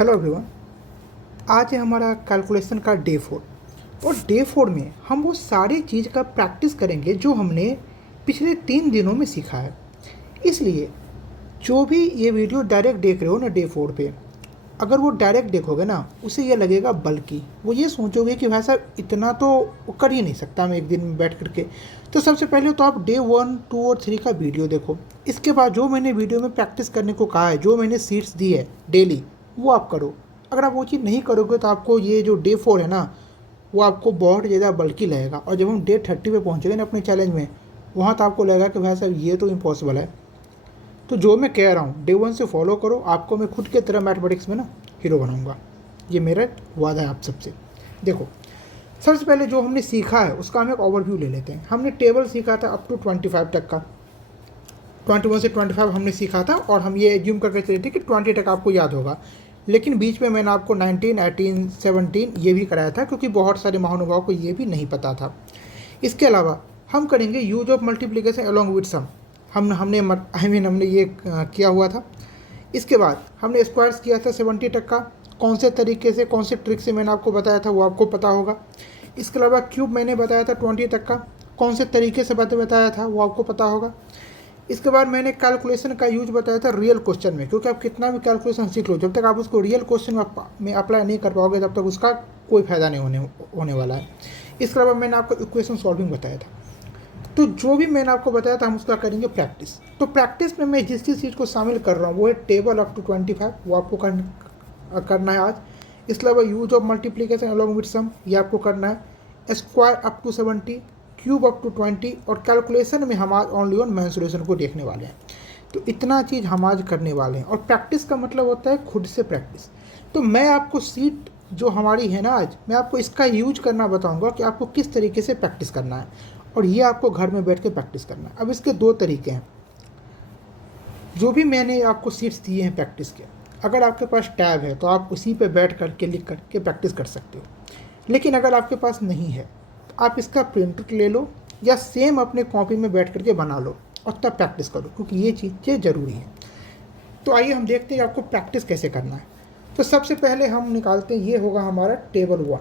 Hello everyone. आज है हमारा कैलकुलेशन का डे 4 और डे 4 में हम वो सारी चीज़ का प्रैक्टिस करेंगे जो हमने पिछले 3 दिनों में सीखा है। इसलिए जो भी ये वीडियो डायरेक्ट देख रहे हो ना डे 4 पे, अगर वो डायरेक्ट देखोगे ना उसे ये लगेगा बल्कि वो ये सोचोगे कि भाई साहब इतना तो कर ही नहीं सकता मैं एक दिन में बैठ करके। तो सबसे पहले तो आप डे 1, 2 और 3 का वीडियो देखो। इसके बाद जो मैंने वीडियो में प्रैक्टिस करने को कहा है, जो मैंने सीट्स दी है डेली, वो आप करो। अगर आप वो चीज़ नहीं करोगे तो आपको ये जो डे 4 है ना, वो आपको बहुत ज़्यादा बल्कि लगेगा। और जब हम डे 30 पे पहुँचेंगे ना अपने चैलेंज में, वहाँ तो आपको लगेगा कि भाई साहब ये तो इम्पॉसिबल है। तो जो मैं कह रहा हूँ डे 1 से फॉलो करो, आपको मैं खुद के तरह मैथमेटिक्स में ना हीरो बनाऊंगा। ये मेरा वादा है आप सबसे। देखो, सबसे पहले जो हमने सीखा है उसका हम एक ओवरव्यू ले लेते हैं। हमने टेबल सीखा था अप टू 25 तक का, 21 से 25 हमने सीखा था और हम ये एज्यूम करके चले थे कि 20 तक आपको याद होगा। लेकिन बीच में मैंने आपको 19, 18, 17 ये भी कराया था क्योंकि बहुत सारे महानुभाव को ये भी नहीं पता था। इसके अलावा हम करेंगे use of multiplication along with sum. हमने ये किया हुआ था। इसके बाद हमने स्क्वायर्स किया था 70 तक का। कौन से तरीके से, कौन से ट्रिक से मैंने आपको बताया था वो आपको पता होगा। इसके अलावा क्यूब मैंने बताया था 20 तक का। कौन से तरीके से बताया था वो आपको पता होगा। इसके बाद मैंने कैलकुलेशन का यूज बताया था रियल क्वेश्चन में, क्योंकि आप कितना भी कैलकुलेशन सीख लो, जब तक आप उसको रियल क्वेश्चन में अप्लाई नहीं कर पाओगे तब तक उसका कोई फ़ायदा नहीं होने वाला है। इसके अलावा मैंने आपको इक्वेशन सॉल्विंग बताया था। तो जो भी मैंने आपको बताया था हम उसका करेंगे प्रैक्टिस। तो प्रैक्टिस में मैं जिस चीज़ को शामिल कर रहा हूँ वो है टेबल अप टू 25, वो आपको करना है आज। इसके अलावा use of multiplication along with sum, ये आपको करना है। Square up to 70, cube up to 20 और कैलकुलेशन में हम आज ओनली ऑन मेंसुरेशन को देखने वाले हैं। तो इतना चीज़ हम आज करने वाले हैं। और प्रैक्टिस का मतलब होता है खुद से प्रैक्टिस। तो मैं आपको सीट जो हमारी है ना आज, मैं आपको इसका यूज करना बताऊंगा कि आपको किस तरीके से प्रैक्टिस करना है, और ये आपको घर में बैठ के प्रैक्टिस करना है। अब इसके 2 तरीके हैं। जो भी मैंने आपको सीट्स दिए हैं प्रैक्टिस के, अगर आपके पास टैब है तो आप उसी पे बैठ करके लिख करके प्रैक्टिस कर सकते हो। लेकिन अगर आपके पास नहीं है तो आप इसका प्रिंट ले लो या सेम अपने कॉपी में बैठ करके बना लो और तब प्रैक्टिस करो, क्योंकि ये चीज़ें ज़रूरी हैं। तो आइए हम देखते हैं आपको प्रैक्टिस कैसे करना है। तो सबसे पहले हम निकालते हैं, ये होगा हमारा टेबल 1।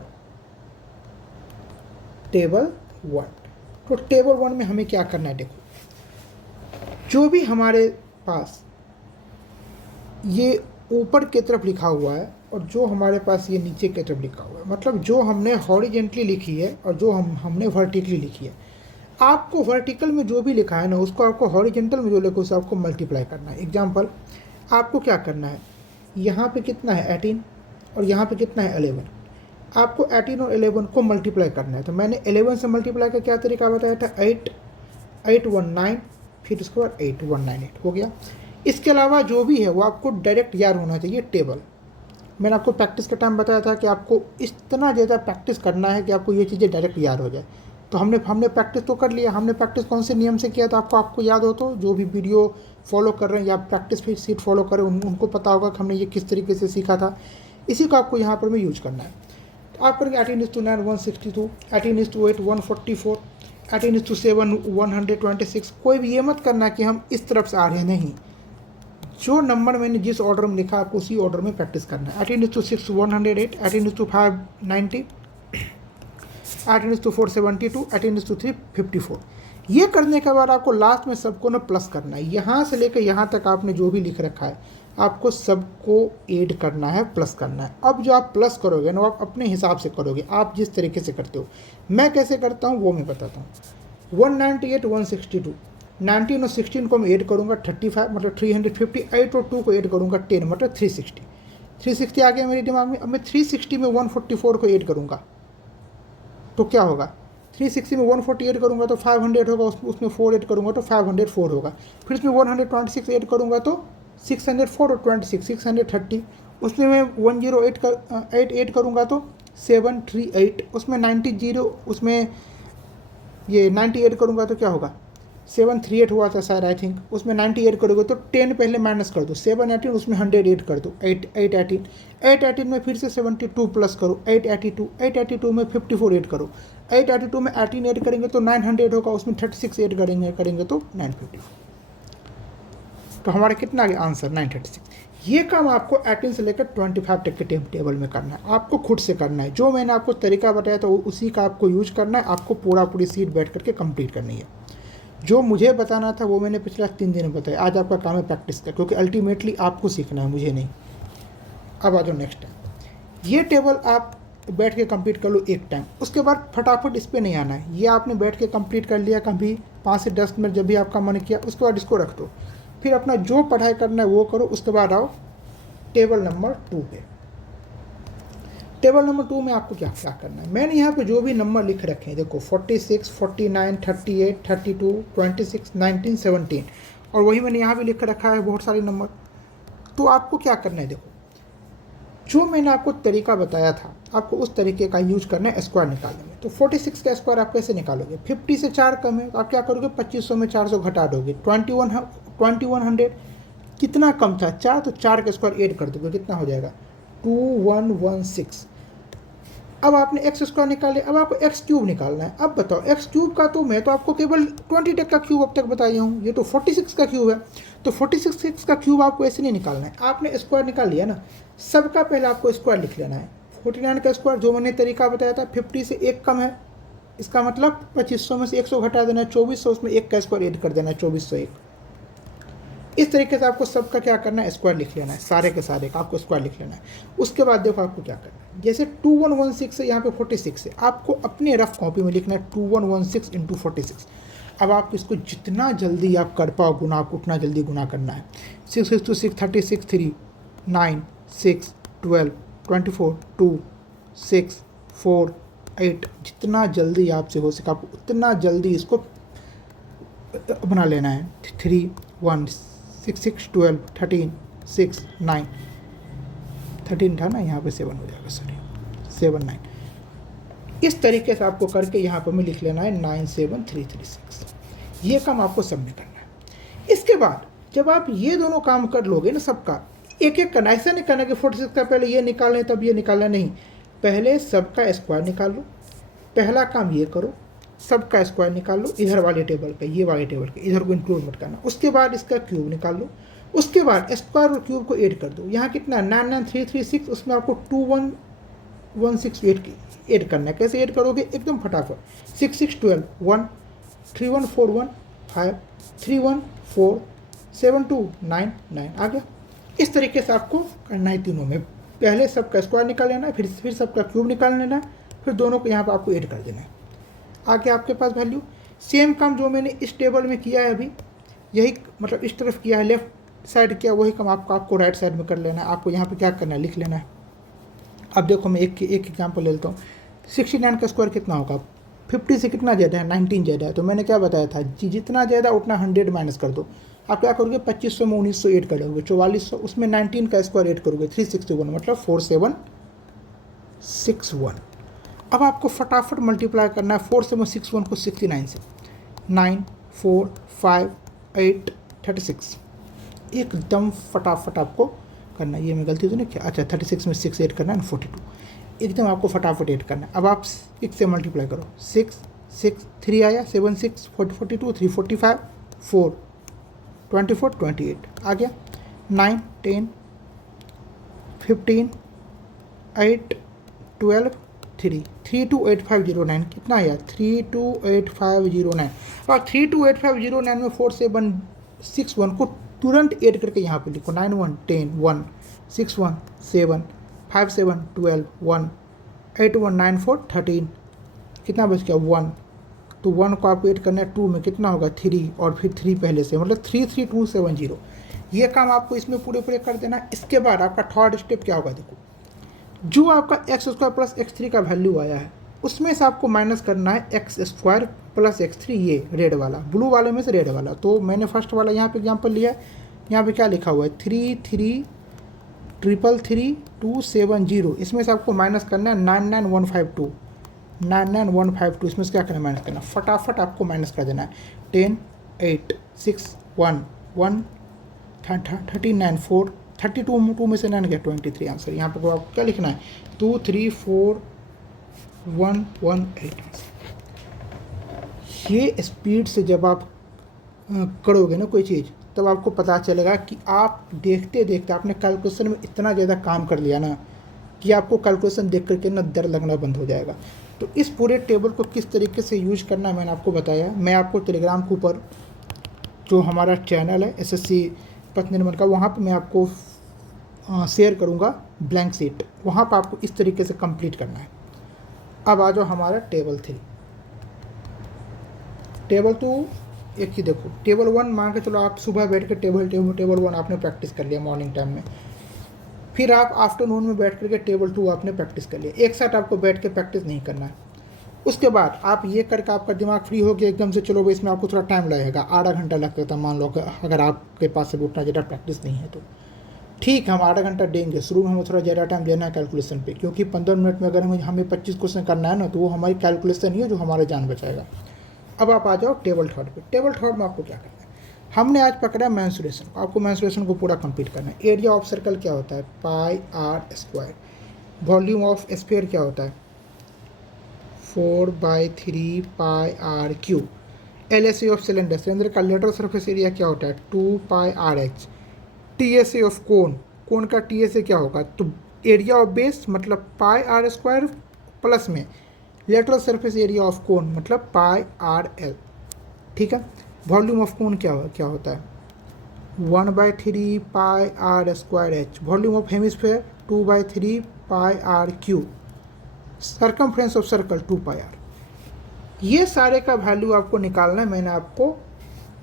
तो टेबल 1 में हमें क्या करना है, देखो, जो भी हमारे पास ये ऊपर की तरफ लिखा हुआ है और जो हमारे पास ये नीचे की तरफ लिखा हुआ है, मतलब जो हमने हॉरिजेंटली लिखी है और जो हमने वर्टिकली लिखी है, आपको वर्टिकल में जो भी लिखा है ना उसको आपको हॉरिजेंटल में जो लिखा है उसे आपको मल्टीप्लाई करना है। एग्जाम्पल, आपको क्या करना है, यहाँ पे कितना है 18 और यहाँ पे कितना है 11, आपको 18 और 11 को मल्टीप्लाई करना है। तो मैंने 11 से मल्टीप्लाई का क्या तरीका बताया था, 819, फिर उसके बाद 8198 हो गया। इसके अलावा जो भी है वो आपको डायरेक्ट याद होना चाहिए टेबल। मैंने आपको प्रैक्टिस के टाइम बताया था कि आपको इतना ज़्यादा प्रैक्टिस करना है कि आपको ये चीज़ें डायरेक्ट याद हो जाए। तो हमने प्रैक्टिस तो कर लिया। हमने प्रैक्टिस कौन से नियम से किया था, आपको याद हो तो जो भी वीडियो फॉलो कर रहे हैं या प्रैक्टिस फिर सीट फॉलो कर रहे हैं उनको पता होगा कि हमने ये किस तरीके से सीखा था। इसी को आपको यहाँ पर में यूज करना है। तो आप करेंगे 18:9 162, 18:8 144, 18:7 126। कोई भी ये मत करना कि हम इस तरफ से आ रहे हैं, नहीं, जो नंबर मैंने जिस ऑर्डर में लिखा आपको उसी ऑर्डर में प्रैक्टिस करना है। 18:6 108, 18:5 90, 18:4 72, 18:3 54। ये करने के बाद आपको लास्ट में सबको ना प्लस करना है। यहाँ से लेकर यहाँ तक आपने जो भी लिख रखा है आपको सबको ऐड करना है, प्लस करना है। अब जो आप प्लस करोगे ना आप अपने हिसाब से करोगे, आप जिस तरीके से करते हो। मैं कैसे करता हूँ वो मैं बताता हूँ। 198 162, 19 और 16 को मैं ऐड करूँगा 35 मतलब 350, 8 और 2 को ऐड करूँगा 10 मतलब 360। 360 आ गया मेरे दिमाग में। अब मैं 360 में 144 को ऐड करूँगा तो क्या होगा, 360 में 148 करूँगा तो 500 होगा, उसमें 4 ऐड करूँगा तो 504 होगा। फिर इसमें 126 ऐड करूँगा तो 604 और 26 630। उसमें मैं 108 ऐड करूँगा तो 738। उसमें 90 ऐड करूँगा तो क्या होगा, 738 हुआ था शायद, आई थिंक। उसमें 90 ऐड करोगे तो 10 पहले माइनस कर दो, 718 उसमें 100 ऐड कर दो, 818 में फिर से 72 प्लस करो, 882 में 54 ऐड करो, 882 में 18 ऐड करेंगे तो 900 होगा, उसमें 36 ऐड करेंगे तो 950। तो हमारा कितना आ गया आंसर, 936। ये काम आपको 18 से लेकर 25 तक के टेबल में करना है, आपको खुद से करना है। जो मैंने आपको तरीका बताया था उसी का आपको यूज करना है, आपको पूरी सीट बैठ करके कंप्लीट करनी है। जो मुझे बताना था वो मैंने पिछले 3 दिन में बताया, आज आपका काम है प्रैक्टिस का, क्योंकि अल्टीमेटली आपको सीखना है, मुझे नहीं। अब आ जाओ नेक्स्ट टाइम, ये टेबल आप बैठ के कंप्लीट कर लो एक टाइम, उसके बाद फटाफट इस पर नहीं आना है। ये आपने बैठ के कंप्लीट कर लिया कभी 5 से 10 मिनट जब भी आपका मन किया, उसके बाद इसको रख दो, फिर अपना जो पढ़ाई करना है वो करो। उसके बाद आओ टेबल नंबर 2 पे। टेबल नंबर 2 में आपको क्या क्या करना है, मैंने यहाँ पे जो भी नंबर लिख रखे हैं देखो 46, 49, 38, 32, 26, 19, 17, और वही मैंने यहाँ भी लिख रखा है बहुत सारे नंबर। तो आपको क्या करना है, देखो जो मैंने आपको तरीका बताया था आपको उस तरीके का यूज करना है स्क्वायर निकालने में। तो 46 का स्क्वायर आप कैसे निकालोगे, 50 से 4 कम है तो आप क्या करोगे, 2500 में 400 घटा दोगे, 2100 कितना कम था 4, तो 4 का स्क्वायर ऐड कर दोगे, कितना हो जाएगा 2116। अब आपने एक्स स्क्वायर निकाले, अब आपको एक्स क्यूब निकालना है। अब बताओ एक्स क्यूब का तो मैं तो आपको केवल 20 तक का क्यूब अब तक बताया हूँ, ये तो 46 का क्यूब है। तो 46 का क्यूब आपको ऐसे नहीं निकालना है, आपने स्क्वायर निकाल लिया ना, सबका पहले आपको स्क्वायर लिख लेना है। 49 का स्क्वायर जो मैंने तरीका बताया था 50 से 1 कम है, इसका मतलब 2500 में से 100 घटा देना है 2400, उसमें 1 का स्क्वायर ऐड कर देना है 2401। इस तरीके से आपको सबका क्या करना है, स्क्वायर लिख लेना है, सारे के सारे का आपको स्क्वायर लिख लेना है। उसके बाद देखो आपको क्या करना है, जैसे 2116 है यहाँ पे 46 है, आपको अपने रफ कॉपी में लिखना है 2116 इंटू 46। अब आप इसको जितना जल्दी आप कर पाओ गुना, आपको उतना जल्दी गुना करना है। 6 6 6 36 3 9 6 12 24 2 6 4 8, जितना जल्दी आपसे हो सके आपको उतना जल्दी इसको बना लेना है। 3 1 6 6 12 13 6 9 13 था ना, यहाँ पे 7 हो जाएगा, सॉरी 7 9। इस तरीके से आपको करके यहाँ पर मैं लिख लेना है 97336। ये काम आपको सब में करना है। इसके बाद जब आप ये दोनों काम कर लोगे ना, सबका एक एक करना, ऐसा नहीं करना कि 46 का पहले ये निकालें तब ये निकालना, नहीं, पहले सबका स्क्वायर निकाल लो, पहला काम ये करो, सबका स्क्वायर निकाल लो इधर वाले टेबल पे, ये वाले टेबल पे, इधर को इंक्लूड मत करना। उसके बाद इसका क्यूब निकाल लो, उसके बाद स्क्वायर और क्यूब को ऐड कर दो। यहाँ कितना 99336, उसमें आपको 2116 ऐड करना है। कैसे ऐड करोगे, एकदम फटाफट, 6 6 12 1 3141 5 314 7299 आ गया। इस तरीके से आपको करना है तीनों में, पहले सबका स्क्वायर निकाल लेना है, फिर सबका क्यूब निकाल लेना है, फिर दोनों को यहाँ पर आपको ऐड कर देना है, आगे आपके पास वैल्यू। सेम काम जो मैंने इस टेबल में किया है अभी, यही मतलब इस तरफ किया है, लेफ्ट साइड किया, वही काम आपको राइट साइड में कर लेना है। आपको यहाँ पे क्या करना है, लिख लेना है। अब देखो मैं एक एग्जाम्पल ले लेता हूँ। 69 का स्क्वायर कितना होगा, 50 से कितना ज़्यादा है, 19 ज़्यादा है, तो मैंने क्या बताया था, जितना ज़्यादा उतना 100 माइनस कर दो। आप क्या करोगे, 2500 में 1900 ऐड करोगे 4400, उसमें 19 का स्क्वायर ऐड करोगे 361, मतलब 4761। अब आपको फटाफट मल्टीप्लाई करना है, 4 से 61 को 69 से, 9 4 5 8 36, एकदम फटाफट आपको करना है। ये मैं गलती तो नहीं किया, अच्छा 36 में 6 ऐड करना है 42, एकदम आपको फटाफट ऐड करना है। अब आप 6 से मल्टीप्लाई करो, 6 6 3 आया, 7 6 42 3 45 4 24 28 आ गया, 9 10 15 8 12 3 328509 कितना आया, 328509। और 328509 में 4761 को तुरंत ऐड करके यहाँ पे लिखो, 9 1 10 1 6 1 7 5 7 12 1 8 1 9 4 13, कितना बच गया 1, तो 1 को आपको ऐड करना है 2 में, कितना होगा 3, और फिर 3 पहले से, मतलब 33270। ये काम आपको इसमें पूरे कर देना है। इसके बाद आपका थर्ड स्टेप क्या होगा, देखो जो आपका एक्स स्क्वायर प्लस x3 का वैल्यू आया है उसमें से आपको माइनस करना है एक्स स्क्वायर प्लस x3, ये रेड वाला, ब्लू वाले में से रेड वाला। तो मैंने फर्स्ट वाला यहाँ पे एग्जाम्पल लिया है, यहाँ पे क्या लिखा हुआ है 3333270, इसमें से आपको माइनस करना है 99152, 99152, इसमें से क्या करना है, माइनस करना, फटाफट आपको माइनस कर देना है। 10 8 6 1 1 39 4 32 में से 9 गया 23 आंसर। यहाँ पर आपको क्या लिखना है, 234118। ये स्पीड से जब आप करोगे ना कोई चीज़, तब आपको पता चलेगा कि आप देखते देखते आपने कैलकुलेशन में इतना ज़्यादा काम कर लिया ना कि आपको कैलकुलेशन देख करके ना डर लगना बंद हो जाएगा। तो इस पूरे टेबल को किस तरीके से यूज करना मैंने आपको बताया। मैं आपको टेलीग्राम के ऊपर जो हमारा चैनल है SSC पथ निर्माण का, वहाँ पर मैं आपको शेयर करूँगा ब्लैंक शीट, वहाँ पर आपको इस तरीके से कंप्लीट करना है। अब आ जाओ हमारा टेबल 3। टेबल 2 एक ही देखो, टेबल 1 मान के चलो आप सुबह बैठ के टेबल 1 आपने प्रैक्टिस कर लिया मॉर्निंग टाइम में, फिर आप आफ्टरनून में बैठ करके टेबल 2 आपने प्रैक्टिस कर लिया। एक साथ आपको बैठ के प्रैक्टिस नहीं करना है। उसके बाद आप ये करके आपका दिमाग फ्री हो गया एकदम से, चलो भाई इसमें आपको थोड़ा टाइम लगेगा, आधा घंटा लग सकता है मान लो, अगर आपके पास से उतना ज़्यादा प्रैक्टिस नहीं है तो ठीक, हम आधा घंटा देंगे। शुरू में हमें थोड़ा ज़्यादा टाइम देना है कैलकुलेशन पे, क्योंकि 15 मिनट में अगर हमें 25 क्वेश्चन करना है ना, तो वो हमारी कैलकुलेशन ही है जो हमारा जान बचाएगा। अब आप आ जाओ टेबल 3 पे। टेबल 3 में आपको क्या करना है, हमने आज पकड़ा मेंसुरेशन, आपको मेंसुरेशन को पूरा कंप्लीट करना है। एरिया ऑफ सर्कल क्या होता है, pi r square. Volume of sphere क्या होता है, 4/3 pi r cube. LSA of cylinder, cylinder का लेटरल सरफेस एरिया क्या होता है, 2 pi r h. TSA of cone, cone का TSA क्या होगा, तो एरिया ऑफ बेस मतलब पाई आर स्क्वायर प्लस में lateral surface area of cone मतलब पाई आर एल। ठीक है। वॉल्यूम ऑफ कोन क्या होता है, 1/3 pi r square h. Volume of hemisphere 2/3 pi r cube. Circumference of circle 2 pi r. ये सारे का वैल्यू आपको निकालना है। मैंने आपको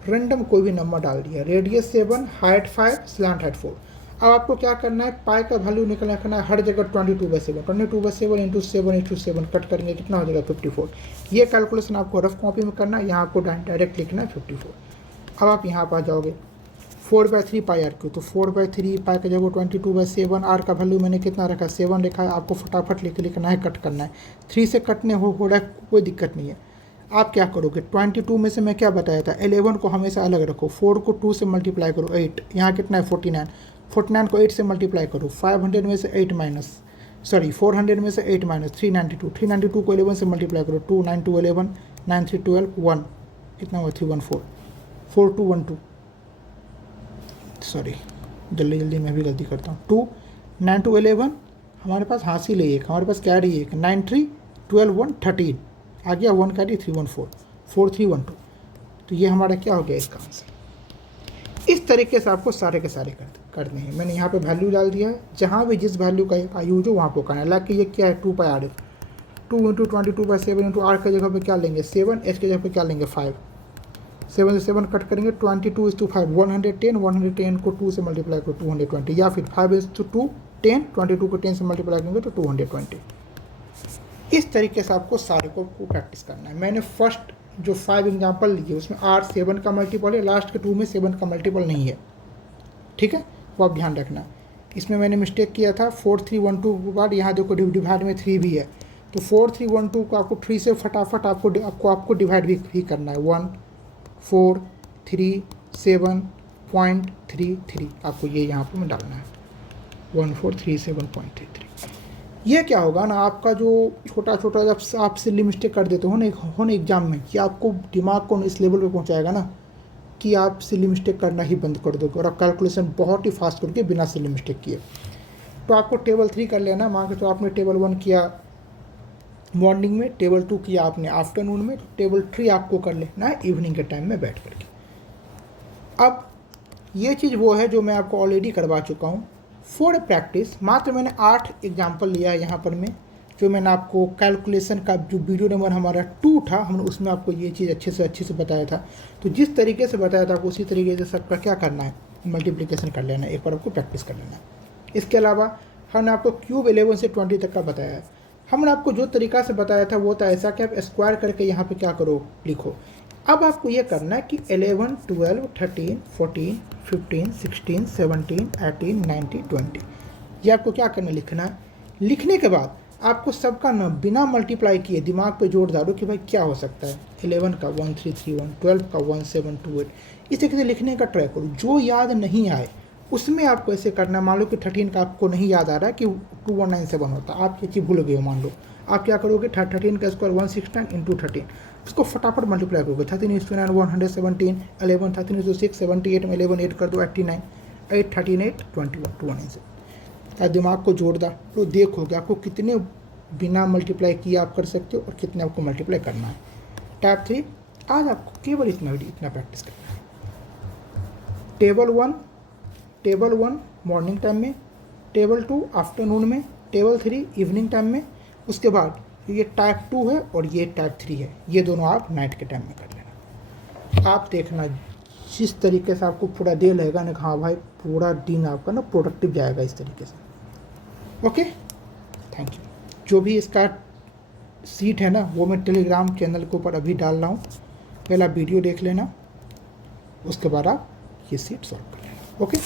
रेंडम कोई भी नंबर डाल दिया, रेडियस 7, हाइट 5, स्लैंट हाइट 4। अब आपको क्या करना है, पाई का वैल्यू निकालना है हर जगह 22/7। 22/7 इंटू 7 कट करेंगे कितना हो जाएगा, 54। ये कैलकुलेशन आपको रफ कॉपी में करना है, यहाँ आपको डायरेक्ट लिखना है 54। अब आप यहाँ पर आ जाओगे 4/3 पाई आर क्यू, तो 4/3 पाई का जगह 22/7। आर का वैल्यू मैंने कितना रखा, 7 लिखा है, आपको फटाफट लिखना है, कट करना है। 3 से कटने हो रहा है, कोई दिक्कत नहीं है। आप क्या करोगे, 22 में से मैं क्या बताया था, 11 को हमेशा अलग रखो, 4 को 2 से मल्टीप्लाई करो, 8, यहाँ कितना है 49, 49 को 8 से मल्टीप्लाई करो, 500 में से 8 माइनस, सॉरी 400 में से 8 माइनस 392, 392 को 11 से मल्टीप्लाई करो, 2 9 2 11 9 3 12 1, कितना हुआ 314, 4212, सॉरी जल्दी मैं भी गलती करता हूँ, 2 9 2 11, हमारे पास हासिल है एक, हमारे पास कैरी एक, 9 3 12 1 13, आ गया 1 कैरी 314 4312। तो ये हमारा क्या हो गया इसका आंसर। इस तरीके से आपको सारे के सारे करने हैं। मैंने यहाँ पे वैल्यू डाल दिया है, जहाँ भी जिस वैल्यू का यूज हो वहाँ को करना है। लाइक ये क्या है, 2 pi are, 2 into 22/7 into are की जगह पे क्या लेंगे 7, एच की जगह पे क्या लेंगे 5, 7 से 7 कट करेंगे, 22/5 110, 110 को 2 से मल्टीप्लाई करो 220, या फिर 5/2 10, 22 को 10 से मल्टीप्लाई करेंगे तो 220। इस तरीके से आपको सारे को प्रैक्टिस करना है। मैंने फर्स्ट जो 5 एग्जाम्पल लिए उसमें R 7 का मल्टीपल है, लास्ट के 2 में 7 का मल्टीपल नहीं है। ठीक है, वो आप ध्यान रखना। इसमें मैंने मिस्टेक किया था, 4312 के बाद यहाँ देखो डिवाइड में 3 भी है, तो 4312 को आपको 3 से फटाफट आपको डिवाइड भी करना है। 1437.33 आपको ये यहाँ पर डालना है, 1437.33। ये क्या होगा ना, आपका जो छोटा छोटा जब आप सिली मिस्टेक कर देते हो ना एग्जाम में, कि आपको दिमाग को इस लेवल पे पहुंचाएगा ना कि आप सिली मिस्टेक करना ही बंद कर दोगे और आप कैलकुलेशन बहुत ही फास्ट करके बिना सिली मिस्टेक किए। तो आपको टेबल 3 कर लेना। मान के तो आपने टेबल 1 किया मॉर्निंग में, टेबल 2 किया आपने आफ्टरनून में, तो टेबल 3 आपको कर लेना है इवनिंग के टाइम में बैठ करके। अब ये चीज़ वो है जो मैं आपको ऑलरेडी करवा चुका हूँ। फॉर प्रैक्टिस मात्र मैंने 8 एग्जाम्पल लिया है यहाँ पर मैं, जो मैंने आपको कैलकुलेशन का जो वीडियो नंबर हमारा 2 था, हमने उसमें आपको ये चीज़ अच्छे से बताया था। तो जिस तरीके से बताया था आपको उसी तरीके से सबका क्या करना है, मल्टीप्लिकेशन कर लेना है, एक बार आपको प्रैक्टिस कर लेना है। इसके अलावा हमने आपको क्यूब 11 से 20 तक का बताया है। हमने आपको जो तरीका से बताया था वो था ऐसा कि आप स्क्वायर करके यहाँ पर क्या करो, लिखो। अब आपको ये करना है कि 11 12 13 14 15 16 17 18 19 20, ये आपको क्या करना, लिखना है। लिखने के बाद आपको सबका ना बिना मल्टीप्लाई किए दिमाग पे जोड़ डालो कि भाई क्या हो सकता है। 11 का 1331, 12 का 1728, इस तरीके से लिखने का ट्राई करो। जो याद नहीं आए उसमें आपको ऐसे करना है। मान लो कि 13 का आपको नहीं याद आ रहा है कि 2197 होता, आप ये चीज़ भूल गए हो, मान लो आप क्या करोगे, 13 का स्क्वायर 169 इंटू 13, इसको फटाफट मल्टीप्लाई करोगे 13:9 117, 11 13:6 78 में 11 8 कर दो 89, 8 38 21 296। दिमाग को जोड़ दा तो देखोगे आपको कितने बिना मल्टीप्लाई किए आप कर सकते हो और कितने आपको मल्टीप्लाई करना है। टैब 3 आज आपको केवल इतना प्रैक्टिस करना है। टेबल वन मॉर्निंग टाइम में, टेबल 2 आफ्टरनून में, टेबल 3 इवनिंग टाइम में। उसके बाद ये टाइप 2 है और ये टाइप 3 है, ये दोनों आप नाइट के टाइम में कर लेना। आप देखना जिस तरीके से आपको पूरा डे लगेगा ना, हाँ भाई पूरा दिन आपका ना प्रोडक्टिव जाएगा इस तरीके से। Okay, thank you. जो भी इसका सीट है ना वो मैं टेलीग्राम चैनल के ऊपर अभी डाल रहा हूँ, पहला वीडियो देख लेना, उसके बाद आप ये सीट सॉल्व कर लेना। ओके।